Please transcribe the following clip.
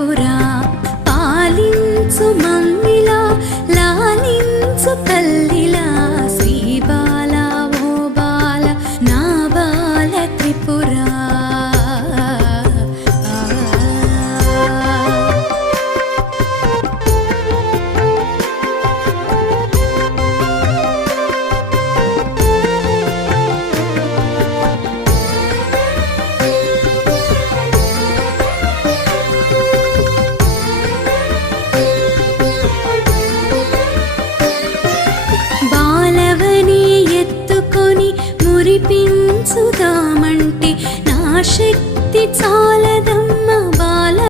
త్రిపుర పాలించు మమ్మిలా లాలించు తల్లిలా శ్రీ బాల ఓ బాల నా బాల త్రిపుర మురిపించుదామంటే నా శక్తి చాలదమ్మా